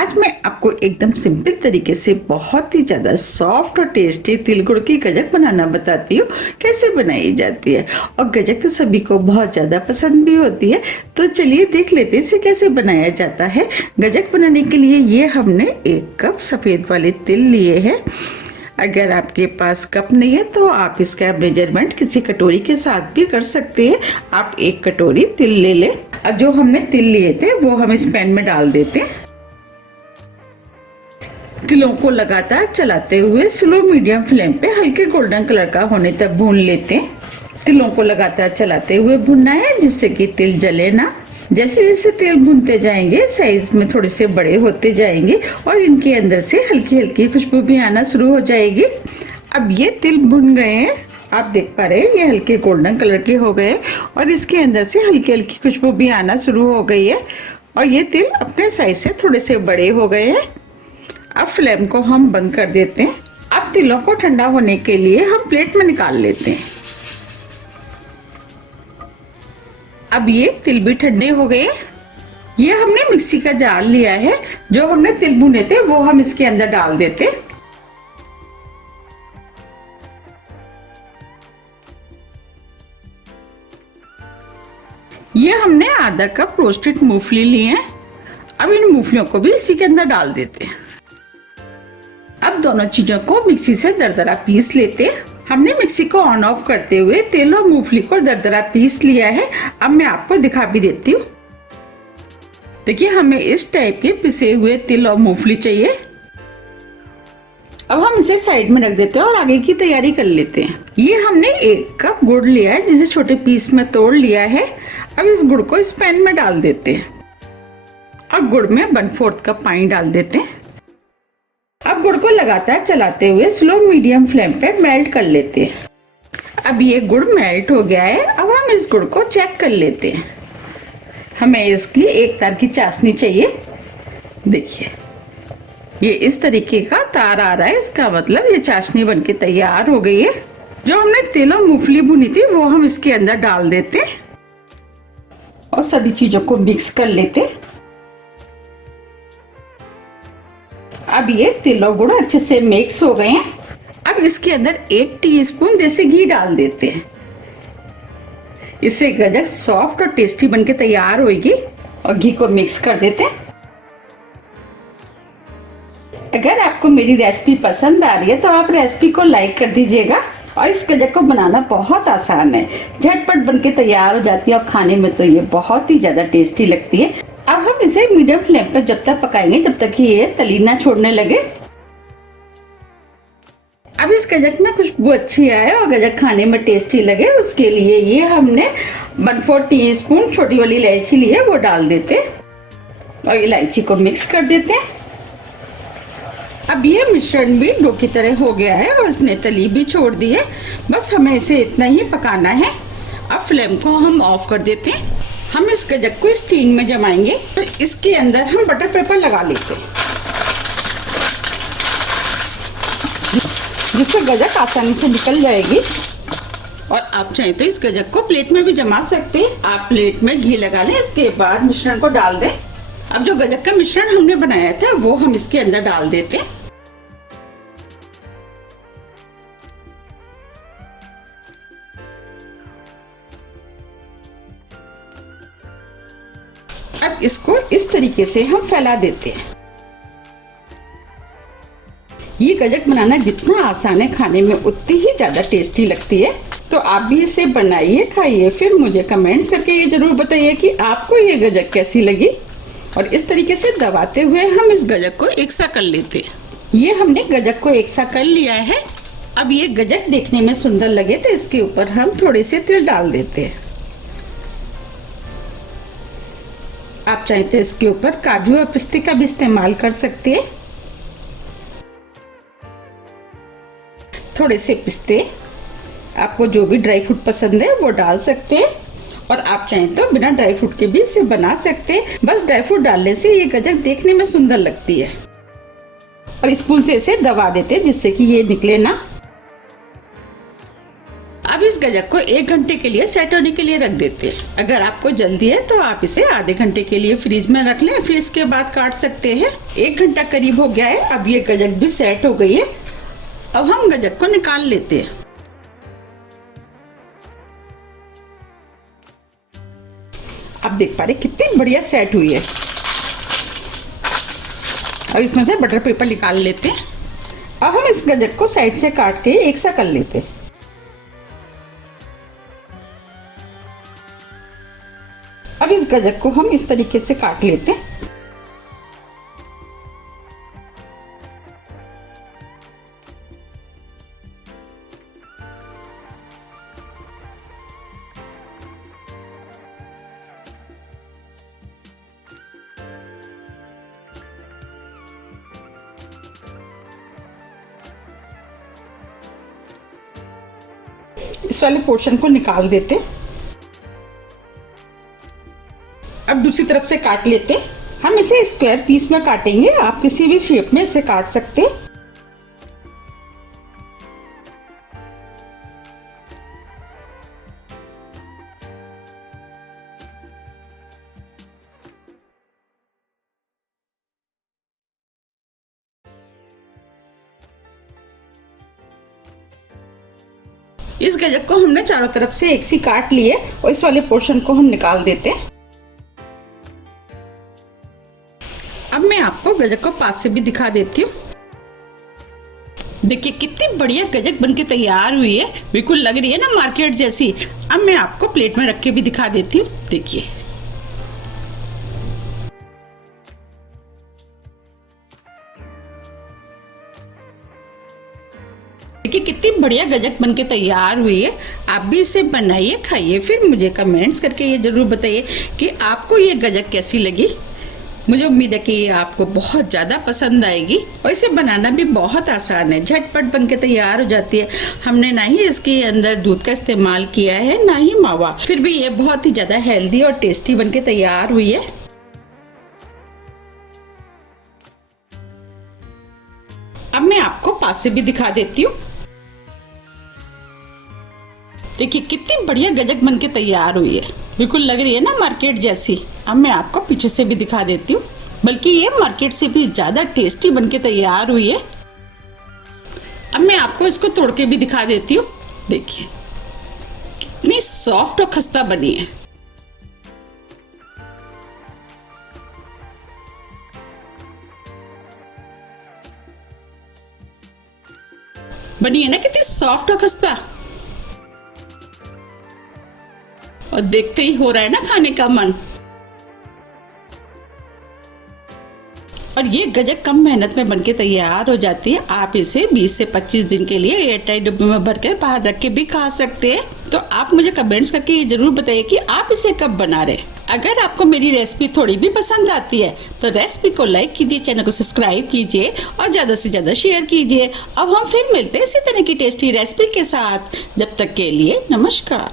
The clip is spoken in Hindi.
आज मैं आपको एकदम सिंपल तरीके से बहुत ही ज़्यादा सॉफ्ट और टेस्टी तिल गुड़ की गजक बनाना बताती हूँ कैसे बनाई जाती है। और गजक तो सभी को बहुत ज़्यादा पसंद भी होती है, तो चलिए देख लेते हैं इसे कैसे बनाया जाता है। गजक बनाने के लिए ये हमने 1 कप सफ़ेद वाले तिल लिए हैं। अगर आपके पास कप नहीं है तो आप इसका मेजरमेंट किसी कटोरी के साथ भी कर सकते हैं। आप 1 कटोरी तिल ले लें। अब जो हमने तिल लिए थे वो हम इस पैन में डाल देते हैं। तिलों को लगातार चलाते हुए स्लो मीडियम फ्लेम पे हल्के गोल्डन कलर का होने तक भून लेते हैं। तिलों को लगातार चलाते हुए भूनना है जिससे कि तिल जले ना। जैसे जैसे तिल भूनते जाएंगे साइज में थोड़े से बड़े होते जाएंगे और इनके अंदर से हल्की हल्की खुशबू भी आना शुरू हो जाएगी। अब ये तिल भुन गए हैं, आप देख पा रहे हैं ये हल्के गोल्डन कलर के हो गए और इसके अंदर से हल्की हल्की खुशबू भी आना शुरू हो गई है और ये तिल अपने साइज से थोड़े से बड़े हो गए हैं। अब फ्लेम को हम बंद कर देते हैं। अब तिलों को ठंडा होने के लिए हम प्लेट में निकाल लेते हैं। अब ये तिल भी ठंडे हो गए। ये हमने मिक्सी का जार लिया है, जो हमने तिल भुने थे वो हम इसके अंदर डाल देते हैं। ये हमने आधा कप रोस्टेड मूंगफली लिए हैं। अब इन मूंगफलियों को भी इसी के अंदर डाल देते हैं। अब दोनों चीजों को मिक्सी से दरदरा पीस लेते हैं। हमने मिक्सी को ऑन ऑफ करते हुए तिल और मूंगफली को दरदरा पीस लिया है। अब मैं आपको दिखा भी देती हूँ। देखिए हमें इस टाइप के पिसे हुए तिल और मूंगफली चाहिए। अब हम इसे साइड में रख देते हैं और आगे की तैयारी कर लेते हैं। ये हमने 1 कप गुड़ लिया है जिसे छोटे पीस में तोड़ लिया है। अब इस गुड़ को इस पैन में डाल देते हैं और गुड़ में 1/4 कप पानी डाल देते हैं। अब गुड़ को लगातार चलाते हुए स्लो मीडियम फ्लेम पे मेल्ट कर लेते हैं। अब ये गुड़ मेल्ट हो गया है। अब हम इस गुड़ को चेक कर लेते हैं। हमें इसकी एक तार की चाशनी चाहिए। देखिए ये इस तरीके का तार आ रहा है, इसका मतलब ये चाशनी बनके तैयार हो गई है। जो हमने तिल और मूंगफली भुनी थी वो हम इसके अंदर डाल देते हैं और सभी चीजों को मिक्स कर लेते हैं। अब ये तिल और गुड़ अच्छे से मिक्स हो गए हैं। अब इसके अंदर 1 टीस्पून देसी घी डाल देते हैं। इससे गजक सॉफ्ट और टेस्टी बनके तैयार होगी। और घी को मिक्स कर देते हैं। अगर आपको मेरी रेसिपी पसंद आ रही है तो आप रेसिपी को लाइक कर दीजिएगा। और इस गजक को बनाना बहुत आसान है, झटपट बनके तैयार हो जाती है और खाने में तो ये बहुत ही ज्यादा टेस्टी लगती है। अब हम इसे मीडियम फ्लेम पर जब तक पकाएंगे जब तक कि ये तली ना छोड़ने लगे। अब इस गजक में खुशबू अच्छी आए और गजक खाने में टेस्टी लगे उसके लिए ये हमने 1/4 टीस्पून छोटी वाली इलायची ली है वो डाल देते और इलायची को मिक्स कर देते हैं। अब ये मिश्रण भी डो की तरह हो गया है और इसने तली भी छोड़ दी है। बस हमें इसे इतना ही पकाना है। अब फ्लेम को हम ऑफ कर देते हैं। हम इस गजक को इस टीन में जमाएंगे तो इसके अंदर हम बटर पेपर लगा लेते हैं जिससे गजक आसानी से निकल जाएगी। और आप चाहें तो इस गजक को प्लेट में भी जमा सकते हैं। आप प्लेट में घी लगा लें, इसके बाद मिश्रण को डाल दें। अब जो गजक का मिश्रण हमने बनाया था वो हम इसके अंदर डाल देते हैं। अब इसको इस तरीके से हम फैला देते हैं। ये गजक बनाना जितना आसान है खाने में उतनी ही ज्यादा टेस्टी लगती है। तो आप भी इसे बनाइए, खाइए, फिर मुझे कमेंट्स करके ये जरूर बताइए कि आपको ये गजक कैसी लगी। और इस तरीके से दबाते हुए हम इस गजक को एक सा कर लेते हैं। ये हमने गजक को एक सा कर लिया है। अब ये गजक देखने में सुंदर लगे तो इसके ऊपर हम थोड़े से तिल डाल देते हैं। आप चाहें तो इसके ऊपर काजू और पिस्ते का भी इस्तेमाल कर सकते हैं। थोड़े से पिस्ते, आपको जो भी ड्राई फ्रूट पसंद है वो डाल सकते हैं। और आप चाहें तो बिना ड्राई फ्रूट के भी इसे बना सकते हैं। बस ड्राई फ्रूट डालने से ये गजक देखने में सुंदर लगती है। और स्पून से इसे दबा देते हैं जिससे कि ये निकले ना। अब इस गजक को 1 घंटे के लिए सेट होने के लिए रख देते हैं। अगर आपको जल्दी है तो आप इसे आधे घंटे के लिए फ्रीज में रख लें, फिर इसके बाद काट सकते हैं। 1 घंटा करीब हो गया है, अब ये गजक भी सेट हो गई है। अब हम गजक को निकाल लेते हैं। आप देख पा रहे कितनी बढ़िया सेट हुई है। अब इसमें से बटर पेपर निकाल लेते हैं। अब हम इस गजक को साइड से काट के एक सा कर लेते हैं। अब इस गजक को हम इस तरीके से काट लेते हैं। इस वाले पोर्शन को निकाल देते। अब दूसरी तरफ से काट लेते। हम इसे स्क्वायर पीस में काटेंगे, आप किसी भी शेप में इसे काट सकते हैं। इस गजक को हमने चारों तरफ से एक सी काट लिए और इस वाले पोर्शन को हम निकाल देते हैं। अब मैं आपको गजक को पास से भी दिखा देती हूँ। देखिए कितनी बढ़िया गजक बनके तैयार हुई है, बिल्कुल लग रही है ना मार्केट जैसी। अब मैं आपको प्लेट में रख के भी दिखा देती हूँ। देखिए देखिए कितनी बढ़िया गजक बनके तैयार हुई है। आप भी इसे बनाइए, खाइए, फिर मुझे कमेंट्स करके ये जरूर बताइए कि आपको ये गजक कैसी लगी। मुझे उम्मीद है कि ये आपको बहुत ज़्यादा पसंद आएगी और इसे बनाना भी बहुत आसान है, झटपट बनके तैयार हो जाती है। हमने ना ही इसके अंदर दूध का इस्तेमाल किया है ना ही मावा, फिर भी ये बहुत ही ज़्यादा हेल्दी और टेस्टी बनके तैयार हुई है। अब मैं आपको पास से भी दिखा देती हूँ। देखिए कितनी बढ़िया गजक बनके तैयार हुई है, बिल्कुल लग रही है ना मार्केट जैसी। अब मैं आपको पीछे से भी दिखा देती हूँ, बल्कि ये मार्केट से भी ज़्यादा टेस्टी बनके तैयार हुई है। अब मैं आपको इसको तोड़ के भी दिखा देती हूँ। देखिए कितनी सॉफ्ट और खस्ता बनी है। बनी है ना कितनी सॉफ्ट और खस्ता, और देखते ही हो रहा है ना खाने का मन। और ये गजक कम मेहनत में बनके तैयार हो जाती है। आप इसे 20 से 25 दिन के लिए एयरटाइट डिब्बे में भर कर बाहर रख के भी खा सकते हैं। तो आप मुझे कमेंट्स करके ये जरूर बताइए कि आप इसे कब बना रहे। अगर आपको मेरी रेसिपी थोड़ी भी पसंद आती है तो रेसिपी को लाइक कीजिए, चैनल को सब्सक्राइब कीजिए और ज़्यादा से ज़्यादा शेयर कीजिए। अब हम फिर मिलते हैं इसी तरह की टेस्टी रेसिपी के साथ। जब तक के लिए नमस्कार।